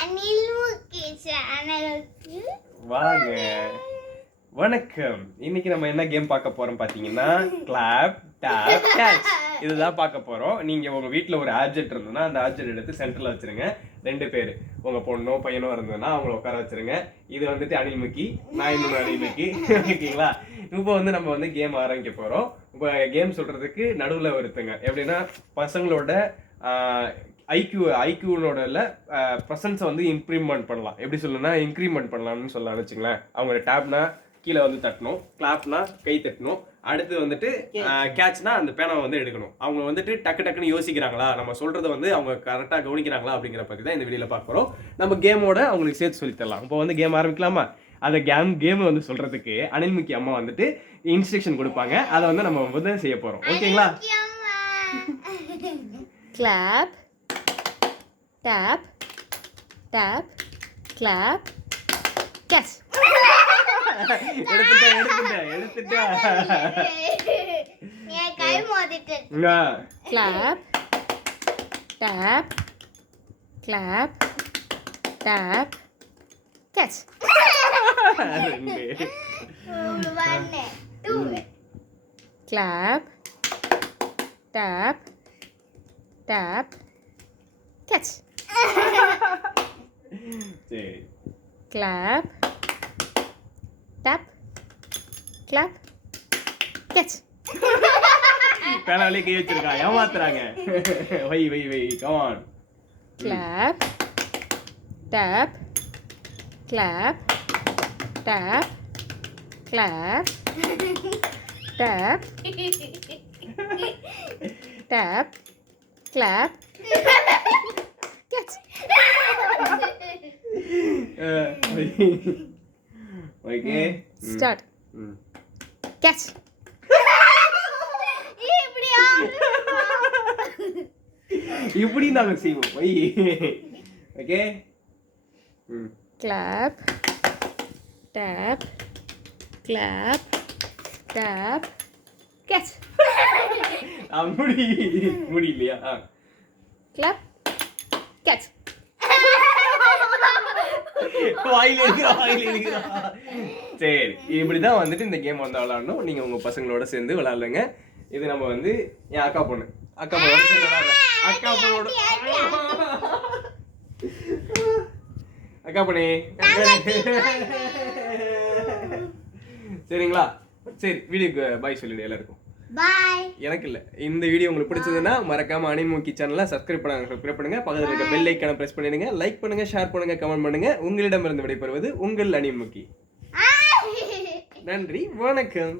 அனில்முகி சேனலுக்கு வாங்க. வணக்கம். இன்னைக்கு நம்ம என்ன கேம் பார்க்க போறோம் பாத்தீங்கன்னா கிளாப் டாப் கேட்ச் இதுதான் பார்க்க போறோம். நீங்க உங்க வீட்ல ஒரு ஆப்ஜெக்ட் இருந்ததுன்னா அந்த ஆப்ஜெக்ட் எடுத்து சென்டர்ல வச்சிருங்க. 2 பேர் உங்க பொண்ணோ பையனோ இருந்ததுன்னா அவங்கள உட்கார வச்சிருங்க. இது வந்துட்டு அனில்முகி, நான் இன்னொரு அனில்முகி. ஓகேங்களா? இப்போ வந்து நம்ம வந்து கேம் ஆரம்பிக்க போறோம். இப்போ கேம் சொல்றதுக்கு நடுவில் ஒருத்தங்க எப்படின்னா பசங்களோட ஐக்யூனோட ப்ரெசன்ஸை வந்து இம்ப்ரூவ்மெண்ட் பண்ணலாம். எப்படி சொல்லணும்னா இன்க்ரிமெண்ட் பண்ணலாம்னு சொல்லலாம் வச்சுங்களேன். அவங்களோட டேப்னா கீழே வந்து தட்டணும், கிளாப்னா கை தட்டணும், அடுத்து வந்துட்டு கேட்ச்னா அந்த பேனாவை வந்து எடுக்கணும். அவங்க வந்துட்டு டக்கு டக்குன்னு யோசிக்கிறாங்களா, நம்ம சொல்றதை வந்து அவங்க கரெக்டாக கவனிக்கிறாங்களா அப்படிங்கிற பற்றி தான் இந்த வீடியோவில் பார்க்க போகிறோம். நம்ம கேமோட அவங்களுக்கு சேர்த்து சொல்லித்தரலாம். இப்போ வந்து கேம் ஆரம்பிக்கலாமா? அந்த கேம் வந்து சொல்றதுக்கு அனில்முகி அம்மா வந்துட்டு இன்ஸ்ட்ரக்ஷன் கொடுப்பாங்க. அதை வந்து நம்ம வந்து செய்ய போகிறோம். ஓகேங்களா? Clap tap tap clap catch. எடுத்துட்டேன். என் கை மோதிட்டு. Clap tap clap tap catch. 1 2 clap tap tap catch. சரி. Clap tap clap catch. பேனாலே கை வச்சிருக்கா, ஏமாத்துறாங்க. Why come on. Clap tap clap tap clap tap tap clap catch. Okay start. Catch. இப்படி நாங்க செய்வோம். வை. Okay. Clap tap clap tap catch. முடியலையா? Clap catch. வாயில இருக்கிறா. சரி, இப்படிதான் வந்துட்டு இந்த கேம் வந்து விளையாடணும். நீங்க உங்க பசங்களோட சேர்ந்து விளையாடுங்க. இது நம்ம வந்து என் அக்கா பொண்ணு சேர்ந்து விளையாடுறேன். அக்கா பொண்ணு சரிங்களா? சரி, வீடியோக்கு பாய் சொல்லிடு எல்லாருக்கும். பாய். எனக்கு இல்ல, இந்த வீடியோ உங்களுக்கு பிடிச்சதுன்னா மறக்காம அனில்முகி சேனலை சப்ஸ்கிரைப் பண்ணுங்க. பக்கத்துல இருக்க பெல் ஐகானை பிரஸ் பண்ணிடுங்க. லைக் பண்ணுங்க, ஷேர் பண்ணுங்க, கமெண்ட் பண்ணுங்க. உங்களிடமிருந்து விடைபெறுவது உங்கள் அனில்முகி. நன்றி, வணக்கம்.